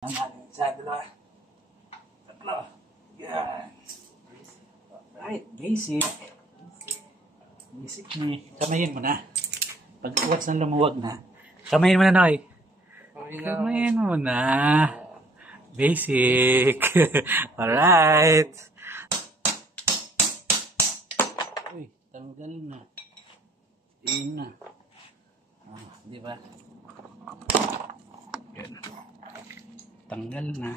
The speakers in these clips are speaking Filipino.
Natin sa dalawa. Tatlo. Yan. Alright, basic. Basic ni. Kamayin mo na. Pag once na lumuwag na. Kamayin mo na, Noy. Kamayin mo na. Basic. Alright. Uy, tanggal na. Yun na. Di ba? Yan. Tanggal na.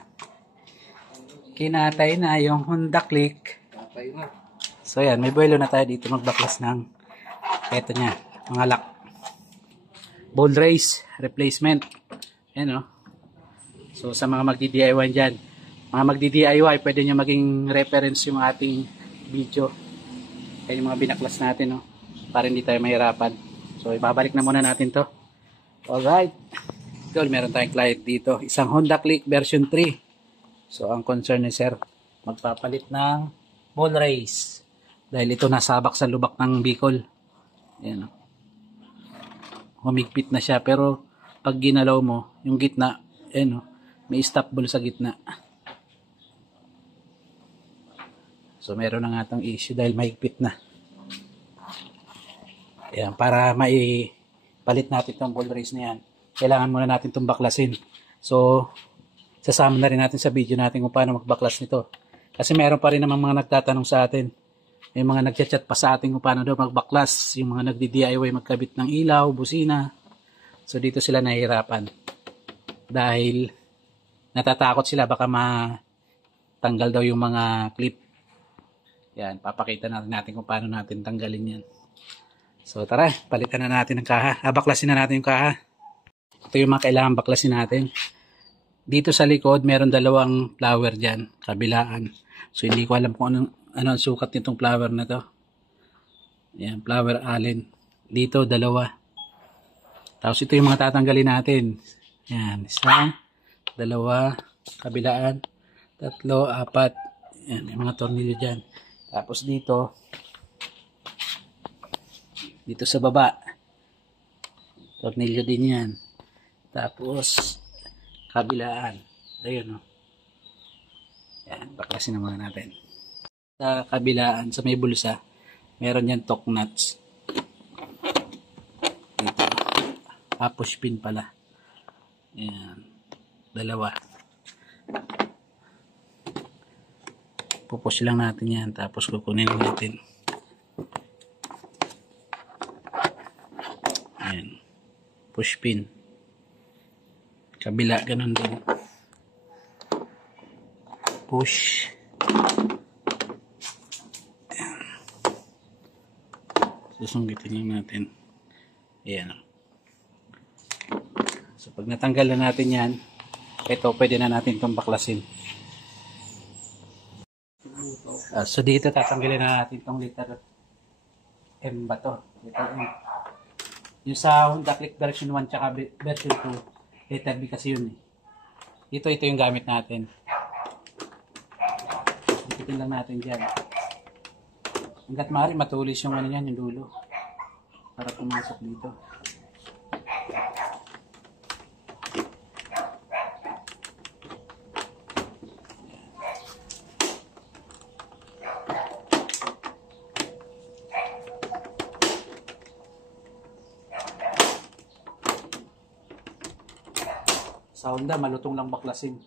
Kinatay na yung Honda Click. So yan, may buwelo na tayo dito magbaklas ng eto nya, mga lock. Ball race replacement. Yan o. So sa mga magdi-DIY dyan, mga magdi-DIY, pwede nyo maging reference yung ating video. Yan yung mga binaklas natin, no? Para hindi tayo mahirapan. So ibabalik na muna natin to. Alright. Meron tayong client dito. Isang Honda Click version 3. So ang concern ni sir, magpapalit ng ball race. Dahil ito nasabak sa lubak ng Bicol. Yan. Humigpit na siya. Pero pag ginalaw mo, yung gitna, yan, may stop ball sa gitna. So meron na nga itong issue dahil mahigpit na. Yan, para maipalit natin itong ball race na yan, kailangan muna natin itong baklasin. So, sasama na rin natin sa video natin kung paano magbaklas nito. Kasi meron pa rin namang mga nagtatanong sa atin. May mga nagchat-chat pa sa atin kung paano daw magbaklas. Yung mga nagdi-DIY magkabit ng ilaw, busina. So, dito sila nahihirapan. Dahil natatakot sila baka matanggal daw yung mga clip. Yan, papakita natin kung paano natin tanggalin yan. So, tara, palitan na natin ang kaha. Baklasin na natin yung kaha. Ito yung mga kailangan baklasin natin. Dito sa likod, meron dalawang flower dyan, kabilaan. So, hindi ko alam kung ano ang sukat nitong flower na to. Ayan, flower allen. Dito, dalawa. Tapos, ito yung mga tatanggalin natin. Ayan, isa, dalawa, kabilaan, tatlo, apat. Ayan, may mga tornilyo dyan. Tapos, dito sa baba, tornilyo din yan. Tapos, kabilaan. Ayun, Yan, baklasin naman natin. Sa kabilaan, sa may bulsa, meron yan torque nuts. Dito. Push pin pala. Yan. Dalawa. Pupush lang natin yan. Tapos kukunin natin. Yan. Push pin. Kabila, ganun din. Push. Ayan. Susunggitin lang natin. Ayan. So, pag natanggal na natin yan, ito, pwede na natin itong baklasin. So, dito tatanggalin na natin itong letter M ba to? Letter M. Yung sa Honda Click version 1 tsaka version 2, letter B kasi yun. Ito yung gamit natin. Dikitin lang natin dyan. Hanggat maaari matulis yung ano yan, yung dulo. Para pumasok dito. Sa Honda, malutong lang baklasin.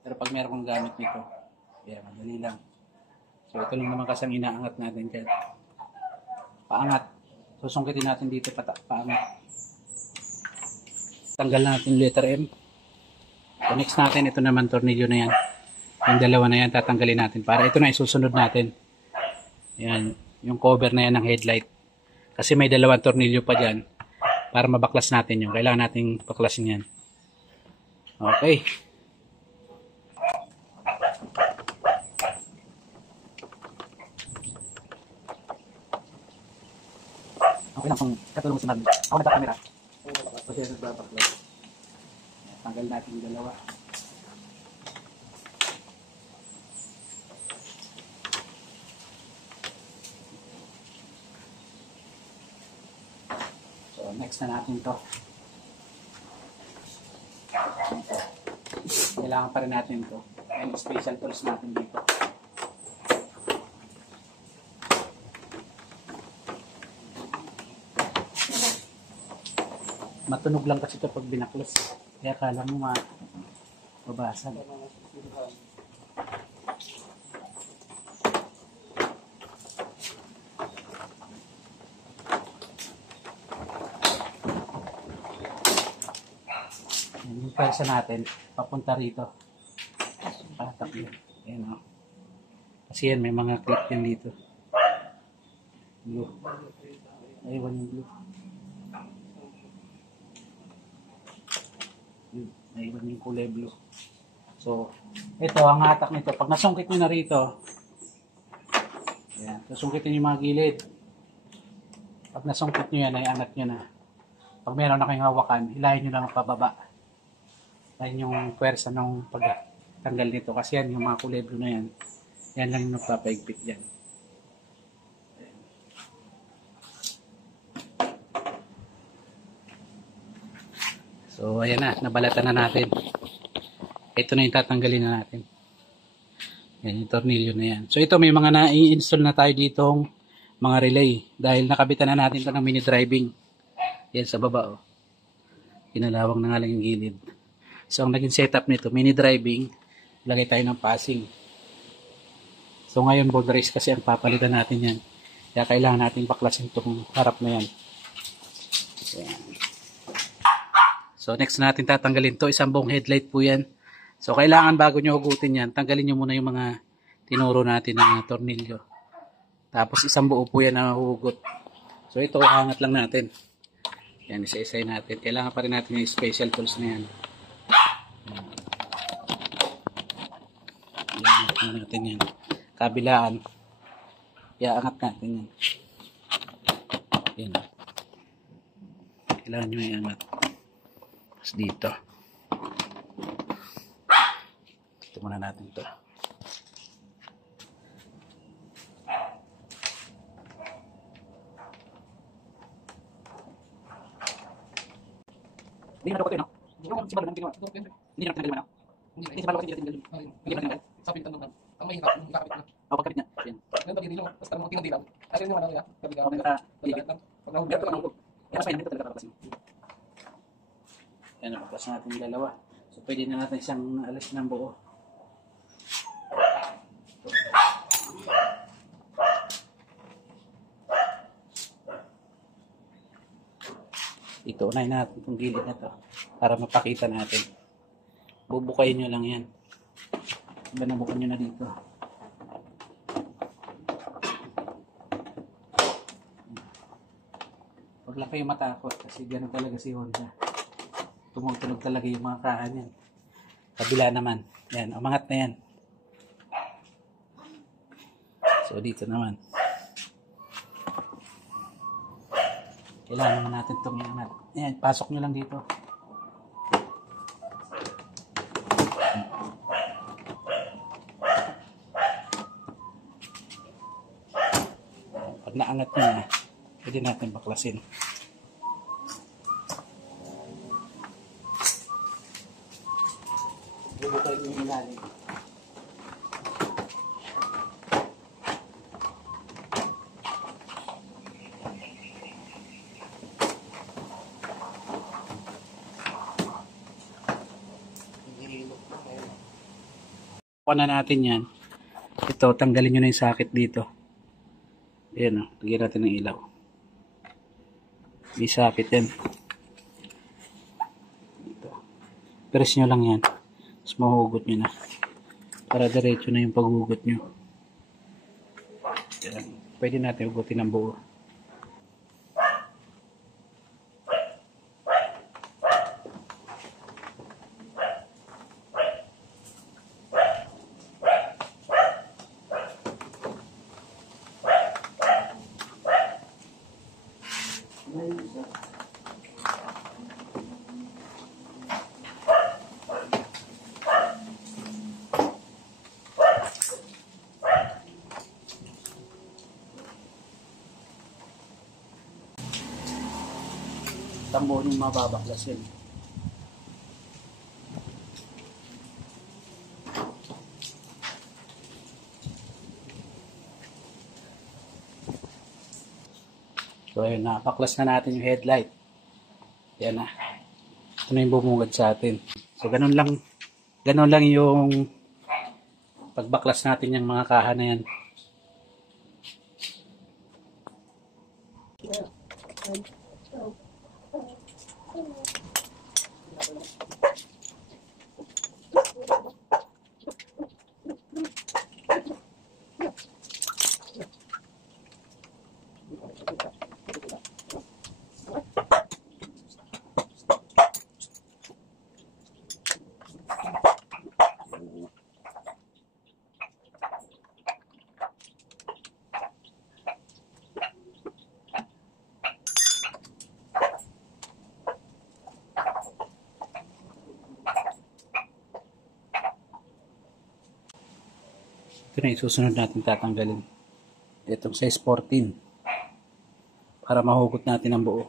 Pero pag meron kong gamit nito, madali lang. So, ito lang naman kasi ang inaangat natin dyan. Paangat. Susungkitin natin dito, paangat. Tanggal natin letter M. So, next natin, ito naman tornilyo na yan. Yung dalawa na yan, tatanggalin natin. Para ito na isusunod natin. Yan, yung cover na yan ng headlight. Kasi may dalawang tornilyo pa dyan. Para mabaklas natin yung. Kailangan nating baklasin yan. Okay. Okay lang kung katulong si Magdi. Ako nagka-camera. Kasi nagbabaklas. Tanggal natin yung dalawa. So, next na natin to. kailangan pa rin natin ito. Yung special tools natin dito. Matunog lang kasi ito pag binaklas. Kaya akala mo mabasag. Yung pwersa natin, papunta rito. Patak yun. Ayan o. Kasi yan, may mga clip yan dito. Blue. Aywan yung blue. Aywan yung kulay blue. So, ito, ang hatak nito. Pag nasungkit nyo na rito, ayan, nasungkitin yung mga gilid. Pag nasungkit nyo yan, ay angat nyo na. Pag meron na kayong hawakan, hilahin nyo lang pababa. Yan yung pwersa ng pagtanggal nito. Kasi yan, yung mga kulay blue na yan. Yan lang yung nagpapaigpit dyan. So, ayan na. Nabalatan na natin. Ito na yung tatanggalin na natin. Yan, yung tornilyo na yan. So, ito may mga na-i-install na tayo ditong mga relay. Dahil nakabitan na natin ito ng mini driving. Yan sa baba, oh. Pinalawang na nga lang yung gilid. So, ang naging setup nito, mini driving, lagay tayo ng passing. So, ngayon, board race kasi ang papalitan natin yan. Kaya kailangan natin baklasin itong harap na yan. Ayan. So, next natin tatanggalin to. Isang buong headlight po yan. So, kailangan bago nyo hugutin yan, tanggalin nyo muna yung mga tinuro natin na tornilyo. Tapos, isang buo po yan na hugot. So, ito, angat lang natin. Yan, isa-isay natin. Kailangan pa rin natin yung special tools na yan. Yan, natin yan. Kabilaan. Iaangat natin yan. Yan. Kailangan nyo iangat. Tapos dito. Ito muna natin ito. Hindi na dapat ito, no? Hindi na sibalo ng ginawa. Hindi na tinanggal naman, no? Hindi sibalo kasi hindi na tinanggal. Hindi na tinanggal. Sa pintan naman. Ang mahirap, yung kakabit na. Ako, pagkabit niya. Yan. Ganun pag hindi lang, basta mga tinang-dilaw. Kasi yun yung ano nila, kabigaw. Okay, naka-ibig. Pag nahugad ka lang. Yan, mas dito talaga papasin. Yan, napaplas natin yung dalawa. So, pwede na natin siyang alas ng buo. Ito, unahin natin itong gilid na ito para mapakita natin. Bubukayin nyo lang yan. Diba nabukan nyo na dito. Huwag lang kayo matakot kasi gano'n talaga si Honda. Tumutunog talaga yung mga kahan yan. Kabila naman. Yan, umangat na yan. So, dito naman. Kailangan naman natin itong iangat. Yan, pasok nyo lang dito. Pag naangat nyo na, pwede natin baklasin. Bubukayin yung ilalim. Kuha na natin yan. Ito, tanggalin nyo na yung socket dito. Ayan o, lagyan natin ng ilaw. May socket yan. Ito. Press nyo lang yan. Tapos mahugot nyo na. Para diretso na yung paghugot nyo. Ayan. Pwede natin hugutin ng buo. Tambo yung mababaklasin. So ayun, napaklas na natin yung headlight. Yan na. Ito na yung bumungad sa atin. So ganun lang yung pagbaklas natin yung mga kaha na yan. Ito na isusunod natin tatanggalin. Itong size 14 para mahugot natin ang buo.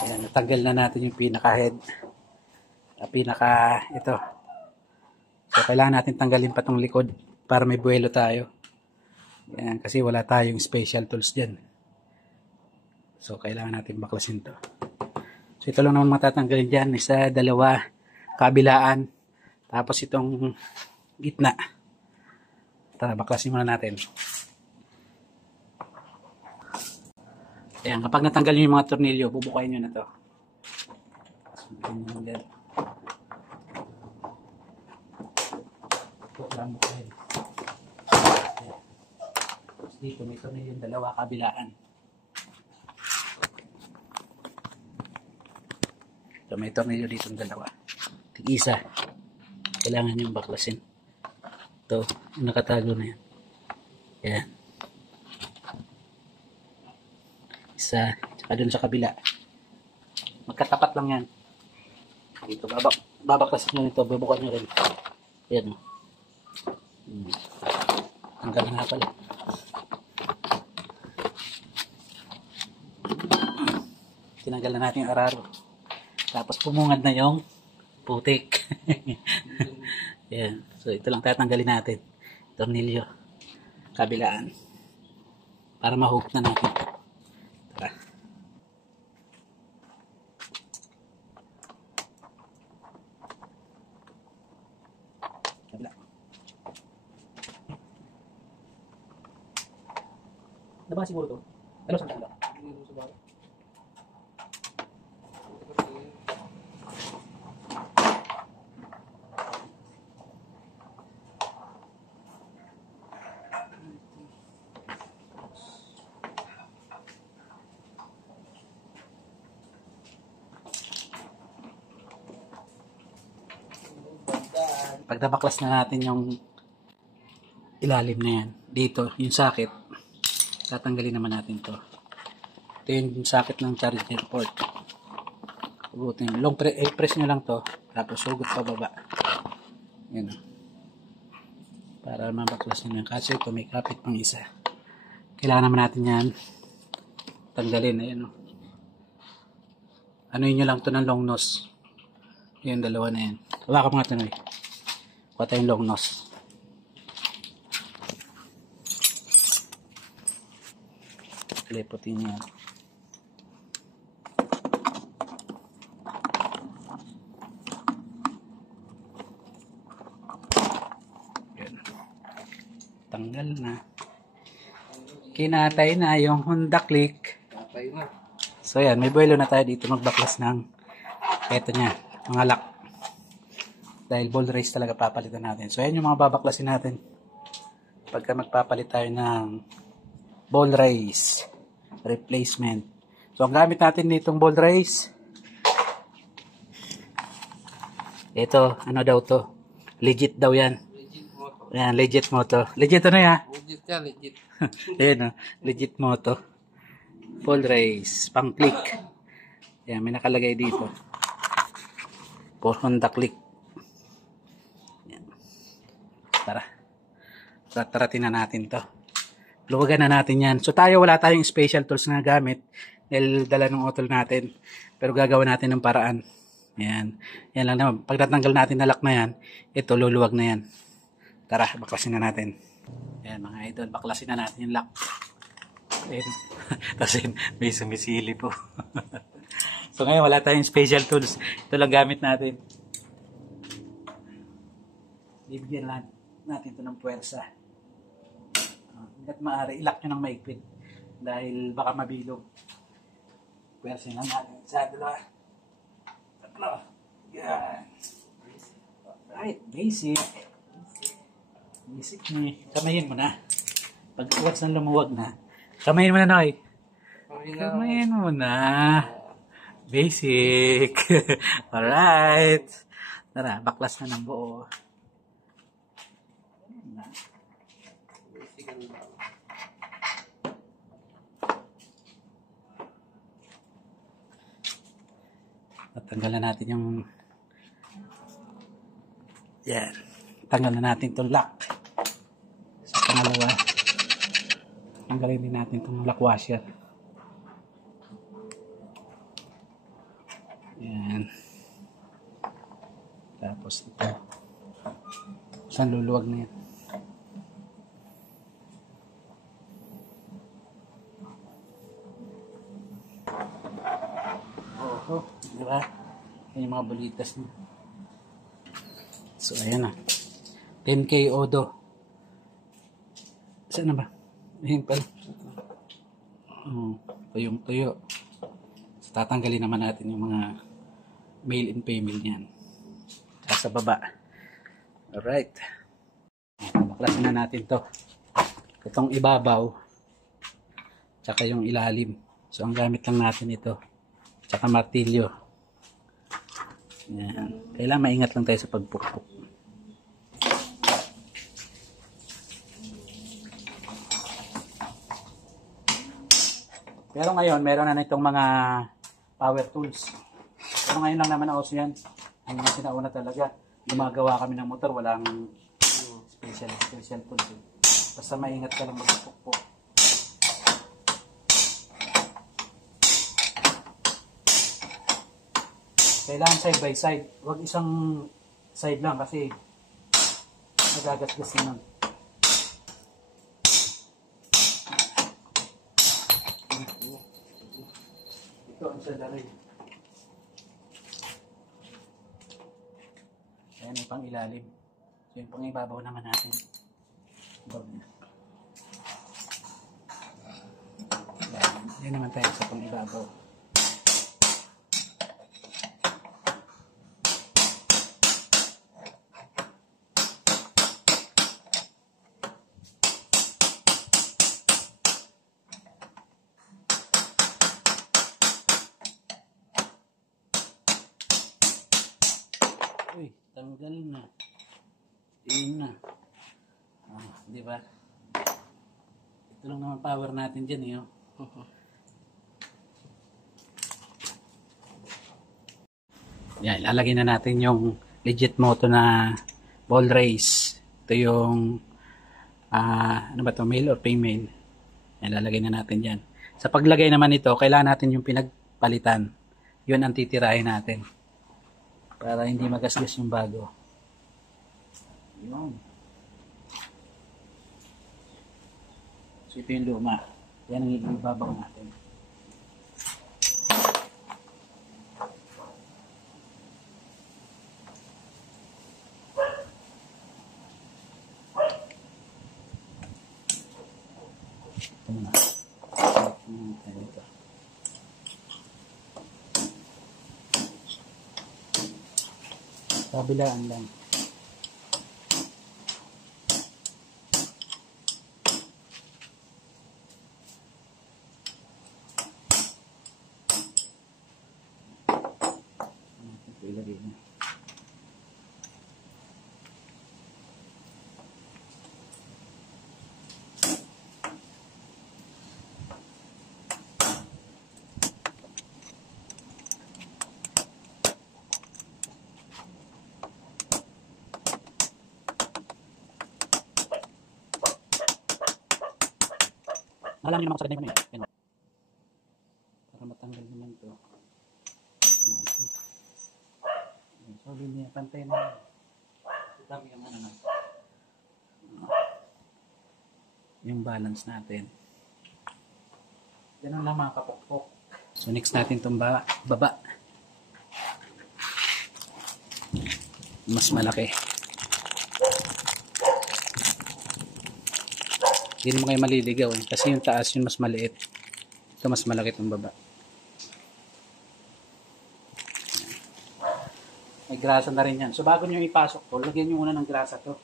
Ayan, natanggal na natin yung pinaka-head. Ito. So, kailangan natin tanggalin pa tong likod para may buwelo tayo. Ayan, kasi wala tayong special tools dyan. So, kailangan natin baklasin to. So, ito lang naman matatanggalin dyan. Isa, dalawa, kabilaan. Tapos itong gitna. Tara, baklasin muna natin. Ayan, kapag natanggal nyo yung mga tornilyo, bubukayin nyo na to. Dito may tornilyo yung dalawa kabilaan. So, may tornilyo dito yung dalawa. Tig-isa. Kailangan nyo baklasin. Ito, yung nakatago na yan. Ayan. Isa, tsaka dun sa kabila. Magkatapat lang yan. Dito, babaklasin nyo nito, bubukan nyo rin. Ayan. Hanggang na nga pala. Tinanggal na natin yung araro. Tapos pumungad na yung putik. Ayan. So, ito lang tatanggalin natin. Tornilyo. Kabilaan. Para mahook na natin. Tara. Kabila. Diba siguro ito? Ano sa kabila? Pag nabaklas na natin yung ilalim na yan, dito, yung socket, tatanggalin naman natin to. Ito yung socket ng charger port. Hugutin. Press nyo lang to, tapos hugot pa baba. Yan o. Para mabaklas nyo yan. Kasi ito may kapit pang isa. Kailangan naman natin yan tanggalin. Ayan o. Anuin nyo lang to ng long nose. Yung dalawa na yan. Hawakan mga tunoy. Kuha tayong long nose. Lepotin niya. Yan. Tanggal na. Kinatay na yung Honda Click. So yan, may buwelo na tayo dito magbaklas ng eto niya, mga lock. Dahil ball race talaga papalitan natin. So, yan yung mga babaklasin natin. Pagka magpapalit tayo ng ball race replacement. So, ang gamit natin ditong ball race, Ito, ano daw to? Legit daw yan. Legit moto. Yan, legit moto. Legit ano yan? Legit yan, legit. Ayan, legit moto. Full race, pang click. Yan, may nakalagay dito. For Honda Click. Yan. Tara. Tataratin na natin to. Luwagan na natin yan. So tayo, wala tayong special tools na gamit. Dahil dala ng otol natin. Pero gagawa natin ng paraan. Yan. Yan lang naman. Pag natanggal natin na lock na yan, ito, luluwag na yan. Tara, baklasin na natin. Yan mga idol, baklasin na natin yung lock. Ayan. Tapos yun, may sumisili po. So ngayon, wala tayong special tools. Ito lang gamit natin. Bibigyan natin ito ng puwersa. Hanggat maaari, ilak nyo ng maigpit. Dahil baka mabilog. Puwersa na natin. Sa dalawa. Tatlo. Yan. Alright, basic. Basic ni. Kamayin mo na. Pag once na lumuwag na, kamayin mo na, Noy. Kamayin mo na. Basic. Alright. Tara, baklas na ng buo. Tanggalan natin yung yan. Tanggalan natin itong lock. Sa pangalawa, tanggalin din natin itong lock washer. Yan. Tapos ito. Saan luluwag na yan? Oh, diba? Yan yung mga bulitas niya. So, ayan na. 10K Odo. Saan na ba? Ayan pala. Oh, tuyong-tuyo. So, tatanggalin naman natin yung mga male and female niyan. Sa baba. Alright. Baklasin na natin to. Itong ibabaw. Tsaka yung ilalim. So, ang gamit lang natin ito. Tsaka martilyo. Yan. Kailangan maingat lang tayo sa pagpukpuk. Pero ngayon, meron na itong mga power tools. Pero ngayon lang naman ako yan. Ang mga sinauna talaga. Gumagawa kami ng motor, walang special tools. Basta maingat ka lang magpukpuk. Kailangan side by side. Huwag isang side lang kasi nagagasgas naman. Ito ang salary. Ayan yung pang ilalim. So yung pang ibabaw naman natin. Yan naman tayo sa pang ibabaw. Uy, tanggal na. Yun na. Ah, di ba? Ito lang naman power natin dyan eh. Yan, ilalagay na natin yung legit moto na ball race. Ito yung ano ba to, male or female. Yan, ilalagay na natin dyan. Sa paglagay naman ito, kailangan natin yung pinagpalitan. Yun ang titirahin natin. Para hindi magasgas yung bago. Yun. So ito yung luma. Yan ang ibabaw natin. Ito na. Ito. Kabilaan lang. Ito ilagay na. Nakalam nyo naman sa ganyan kami. Yan, oh. Para matanggal naman to. Okay. So, linya, pantay na. Dami yung ano na. Yung balance natin. Ganun lang mga kapokpok. So, next natin itong baba. Mas malaki. Hindi naman kayo maliligaw eh. Kasi yung taas yun mas maliit. Ito mas malaki itong baba. May grasa na rin yan. So bago nyo ipasok to, lagyan nyo muna ng grasa to.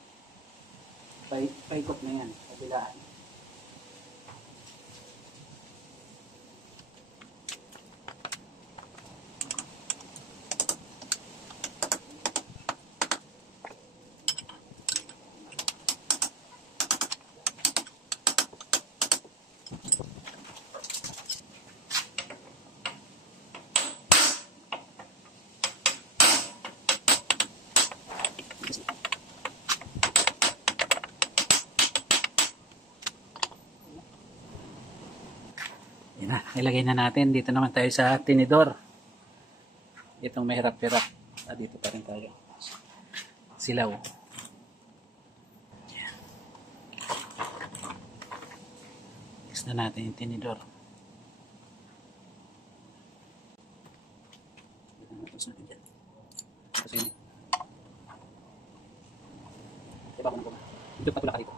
Paikot na yan. Kabilaan. Yan na, ilagay na natin. Dito naman tayo sa tinidor. Itong may hirap-hirap. Dito pa rin tayo. Silaw. Yan. Mix na natin yung tinidor. Kasi ito patulak ka dito.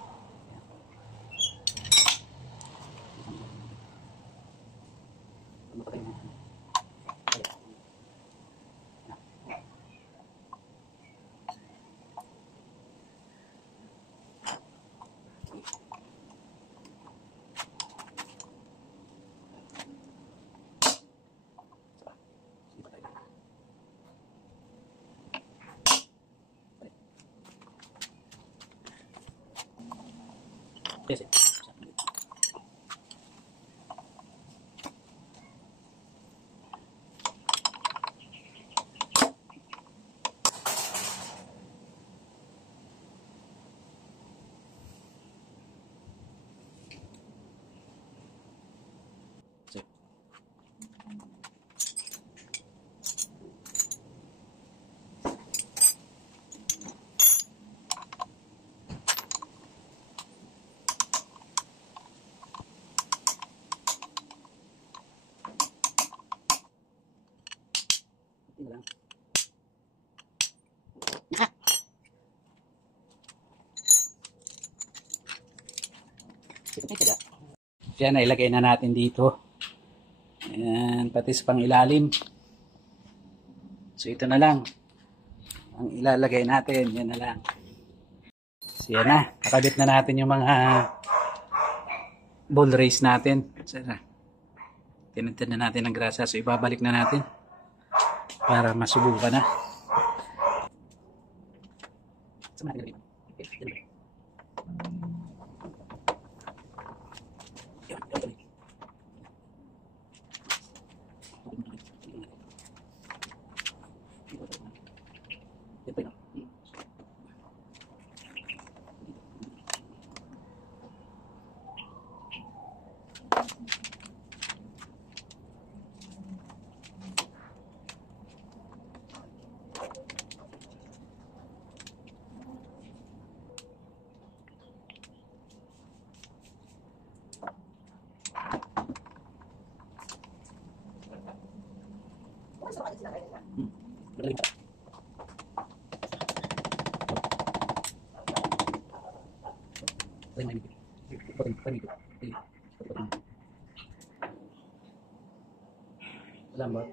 Yes, yan, ilagay na natin dito. Ayan, pati sa pang ilalim. So, ito na lang. Ang ilalagay natin, yan na lang. So, yan na. Nakabit na natin yung mga ball race natin. Tinintid na natin ng grasa. So, ibabalik na natin para masubukan na. Lambat.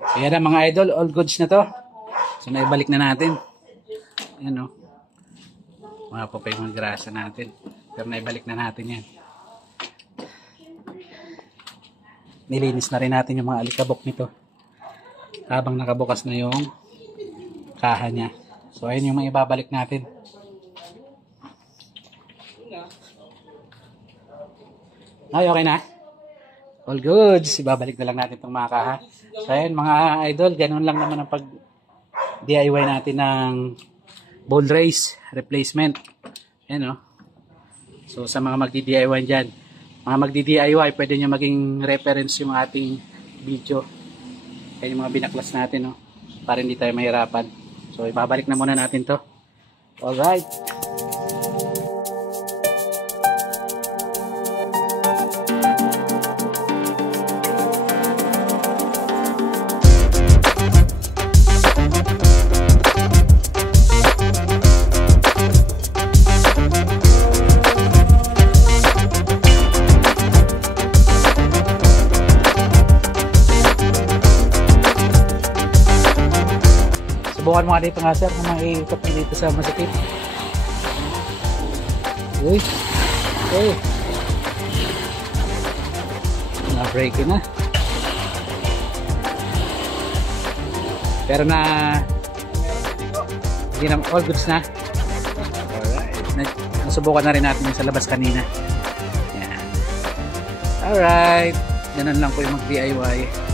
So yan na mga idol, all goods na to. So naibalik na natin. Ayan o. Mga pa yung grasa natin. Pero naibalik na natin yan. Nilinis na rin natin yung mga alikabok nito. Habang nakabukas na yung kaha niya. So ayun yung mga ibabalik natin. Ay, okay na? All goods. Ibabalik na lang natin itong mga kaha. So ayan mga idol, ganun lang naman ang pag DIY natin ng ball race replacement. Ayan o. So sa mga magdi-DIY dyan, mga magdi-DIY, pwede nyo maging reference yung ating video. Ayan yung mga binaklas natin, no? Para hindi tayo mahirapan. So ibabalik na muna natin to. Alright. Subukan mo nga dito nga sir, kung maiikot mo dito sa masakit. Uy. Okay. Na-break na. Pero hindi na, all goods na. Alright. Nasubukan na rin natin yung sa labas kanina. Yan. Alright. Ganun lang po yung mag-DIY.